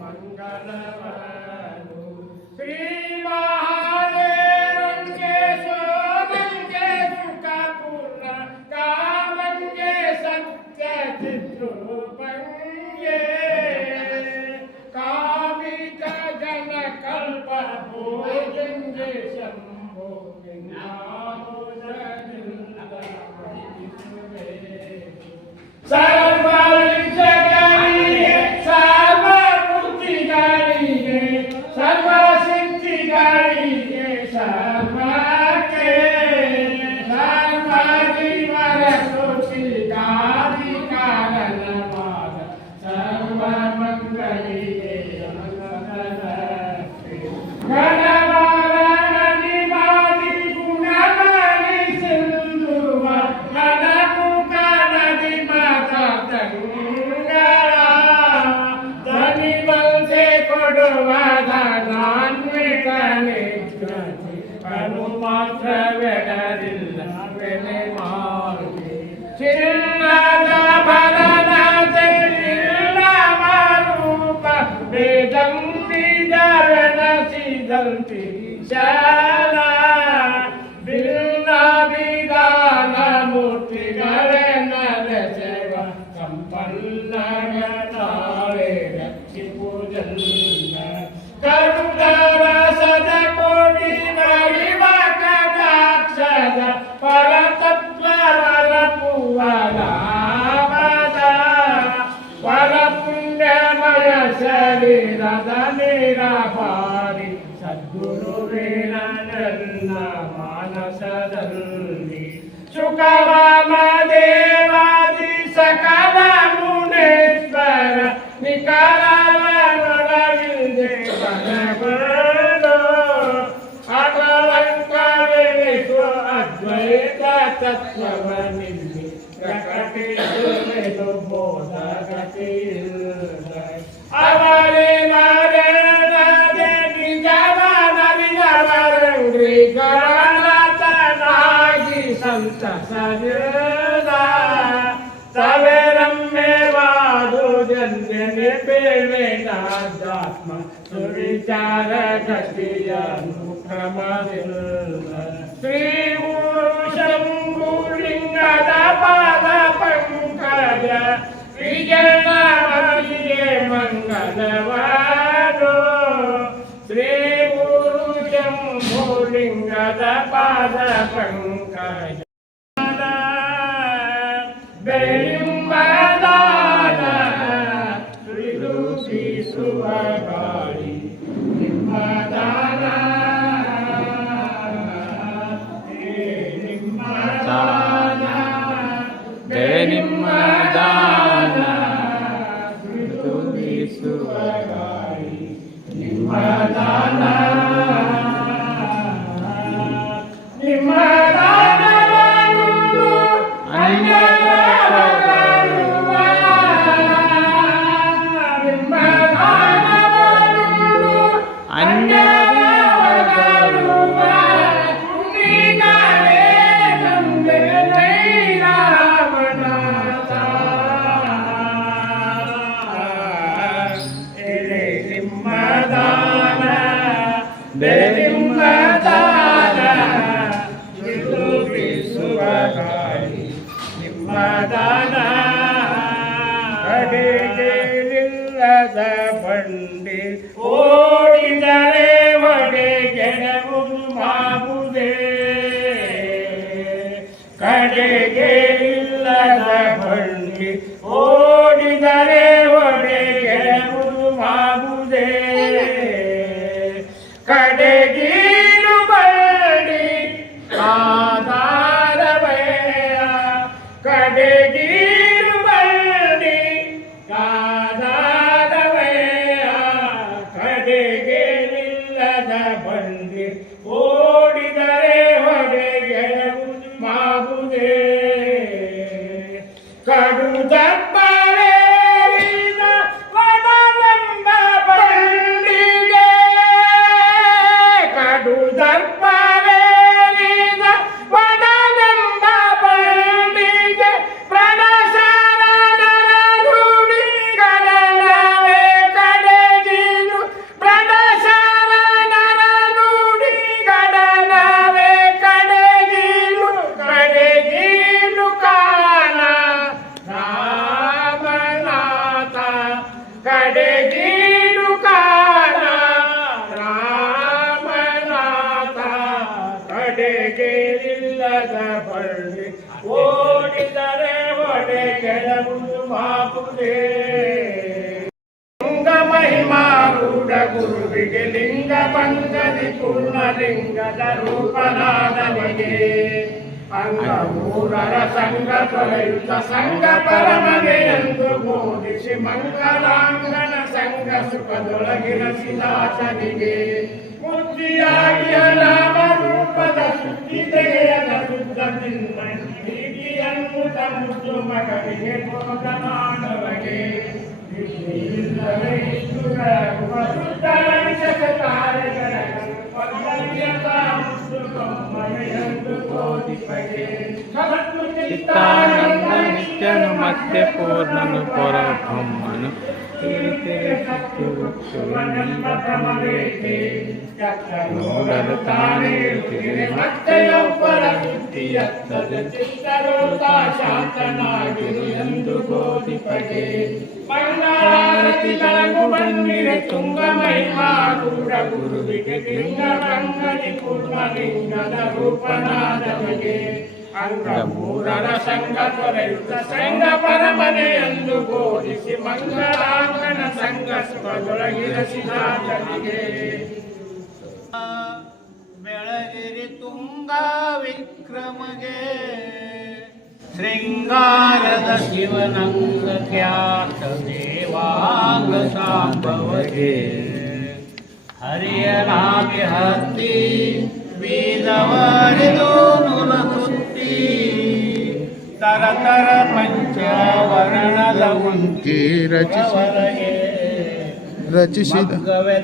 Mangala Yes, I'm right. Sukavama பேர்வேண்டாத்ம சுவிச்சார கட்டிய முக்கமதில் ஸ்ரீ குருஷங்குலிங்கத பாத பங்கஜ விஜயநாமதியே மங்களவாரோ ஸ்ரீ குருஷங்குலிங்கத பாத பங்கஜ alegria. ಬಂಗದಿ ಪೂರ್ಣ ಲಿಂಗದ ರೂಪನಾದನಿಗೆ ಅಂಗ ಮೂರರ ಸಂಘ ತೊರೆಯುತ್ತ ಸಂಘ ಪರಮಗೆ ಎಂದು ಬೋಧಿಸಿ ಮಂಗಲಾಂಗನ ಸಂಘ ಸುಖದೊಳಗಿರಸಿದಾತನಿಗೆ ಮುಕ್ತಿಯಾಗಿ ನಾಮ ರೂಪದ ಸುದ್ದಿ ತೆಗೆಯದ ಶುದ್ಧ ತಿನ್ಮಣಿಯನ್ನು ಮುದ್ದು ಮಗನಿಗೆ ಬೋಧನಾಡವಗೆ చిత్తానంద నిత్యను మధ్య పూర్ణను పరబ్రహ్మను ನೋಡಲು ತಾನೇ ಇರುತ್ತಿದೆ ಮತ್ತೆಯೊಬ್ಬರ ವೃತ್ತಿಯತ್ತದೆ ಶಾಂತನಾಗಿರು ಎಂದು ಬೋಧಿಪಗೆ ಮಂಗಳಾರತಿಗಳಿಗೂ ಬನ್ನಿರೆ ತುಂಗ ಮಹಿಮಾ ಕೂಡ ಗುರುವಿಗೆ ಲಿಂಗ ರಂಗದಿ ಪೂರ್ಣ ಲಿಂಗದ ರೂಪನಾದವಗೆ ಅಂಗ ಮೂರರ ಸಂಘ ತೊರೆಯುತ್ತ ಸಂಘ ಪರಮನೆ ಎಂದು ಬೋಧಿಸಿ ಮಂಗಳಾಂಗನ ಸಂಘ ಸುಖದೊಳಗಿರಸಿದಾತನಿಗೆ ಬೆಳಗಿರಿ ತುಂಗ ವಿಕ್ರಮಗೆ ಶೃಂಗಾರದ ಶಿವನಂಗ ಖ್ಯಾತ ದೇವಾಂಗ ಸಾಂಬವಗೆ ಹರಿಯ ನಾಮಿ ಹತ್ತಿ ಬೀಜವರಿದು ನುಲ ಸುತ್ತಿ ತರ ತರ ಪಂಚವರ್ಣದ ಮುಂಚಿ ರಚಿಸಿ. ರಚಿಸಿದ.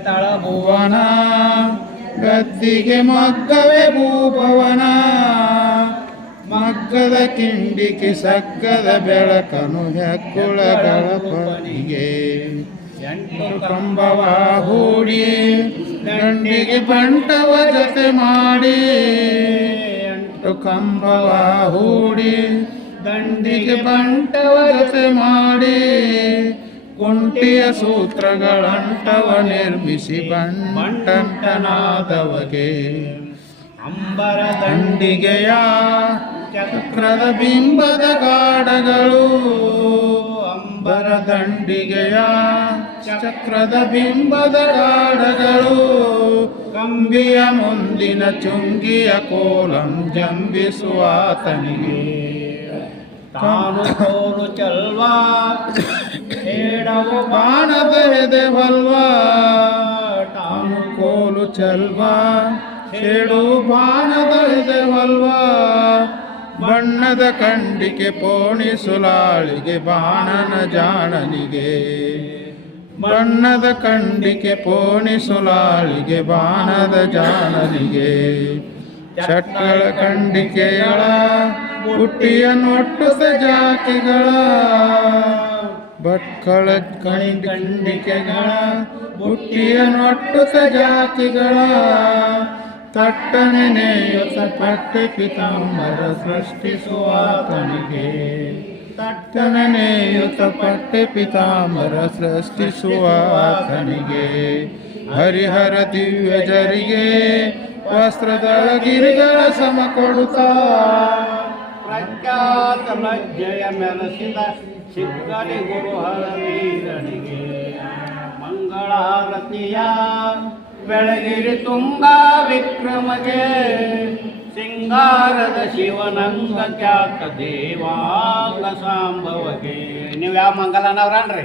ತಳಭುವನ. ಗದ್ದಿಗೆ ಮಗ್ಗವೆ ಭೂಭವನ. ಮಗ್ಗದ ಕಿಂಡಿಕೆ ಸಗ್ಗದ ಬೆಳಕನು ಹೆಕ್ಕುಳಗಳ ಪಣಿಗೆ ಎಂಟು ಕಂಬವ ಹೂಡಿ ಗಂಡಿಗೆ ಬಂಟವ ಜೊತೆ ಮಾಡಿ. ಎಂಟು ಕಂಬವ ಹೂಡಿ ದಂಡಿಗೆ ಬಂಟವ ಜೊತೆ ಮಾಡಿ ಕುಂಟಿಯ ಸೂತ್ರಗಳಂಟವ ನಿರ್ಮಿಸಿ ಬಂಟಂಟನಾದವಗೆ. ಅಂಬರ ದಂಡಿಗೆಯ ಚಕ್ರದ ಬಿಂಬದ ಗಾಡಗಳು, ಅಂಬರ ದಂಡಿಗೆಯ ಚಕ್ರದ ಬಿಂಬದ ಗಾಡಗಳು, ಕಂಬಿಯ ಮುಂದಿನ ಚುಂಗಿಯ ಕೋಲಂ ಜಂಬಿಸುವಾತನಿಗೆ. ತಾನು ತೋರು ಚಲ್ವಾ? ಹೇಳವು ಬಾಣದ ಎದೆವಲ್ವಾ ತಾನು ಕೋಲು ಚಲ್ವಾ? ಹೇಳು ಬಾಣದ ಎದೆವಲ್ವಾ ಬಣ್ಣದ ಕಂಡಿಕೆ ಪೋಣಿಸುಲಾಳಿಗೆ ಬಾಣನ ಜಾಣನಿಗೆ. ಬಣ್ಣದ ಕಂಡಿಕೆ ಪೋಣಿಸುಲಾಳಿಗೆ ಬಾಣದ ಜಾಣನಿಗೆ. ಚಟ್ಟಳ ಕಂಡಿಕೆಗಳ ಬುಟ್ಟಿಯ ನೊಟ್ಟದ ಜಾತಿಗಳ, ಭಟ್ಕಳ ಕಣಿ ಕಂಡಿಕೆಗಳ ಬುಟ್ಟಿಯ ನೊಟ್ಟದ ಜಾತಿಗಳ, ತಟ್ಟನೆ ನೇಯುತ ಪಟ್ಟೆ ಪಿತಾಂಬರ ಸೃಷ್ಟಿಸುವಾತನಿಗೆ ತಟ್ಟನೆ ನೇಯುತ್ತ ಪಟ್ಟೆ ಪಿತಾಂಬರ ಸೃಷ್ಟಿಸುವಾತನಿಗೆ ಹರಿಹರ ದಿವ್ಯ ಜರಿಗೆ ವಸ್ತ್ರದಳ ಗಿರಿಗಳ ಸಮ ಕೊಡುತ್ತಾ ಪ್ರಖ್ಯಾತ ಲಜ್ಜೆಯ ಮೆಲಸಿದ ಸಿಕ್ಕಲಿ ಗುರು ಹರವೀರನಿಗೆ ಮಂಗಳಾರತಿಯ ಬೆಳಗಿರಿ ತುಂಗ ವಿಕ್ರಮಗೆ. ಸಿಂಗಾರದ ಶಿವನಂಗ ಖ್ಯಾತ ದೇವಾಂಗ ಸಾಂಭವಗೆ ನೀವು ಯಾವ ಮಂಗಲನವ್ರನ್ರಿ?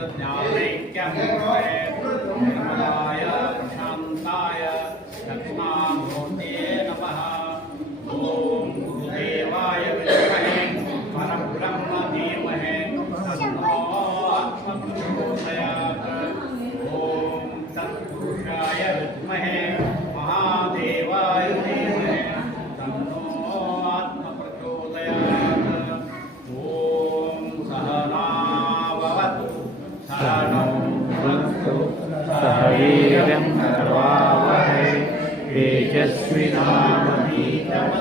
tình đạo lý trăm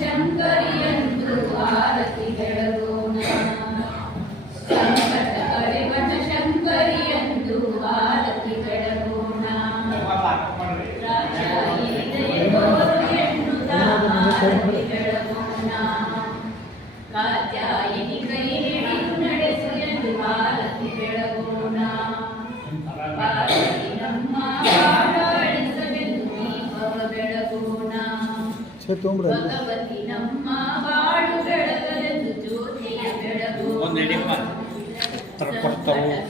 ಶಂಕರಿಯಂದು ಆರತಿಗಳೋಣ ಸಂಕಟ ಕರೆವಣ ಶಂಕರಿಯಂದು ಆರತಿಗಳೋಣ ರಾಜ ಹೃದಯ ಗೌರಿಯನ್ನು ದಾಮ ಬೆಳಗು. ಒಂದು?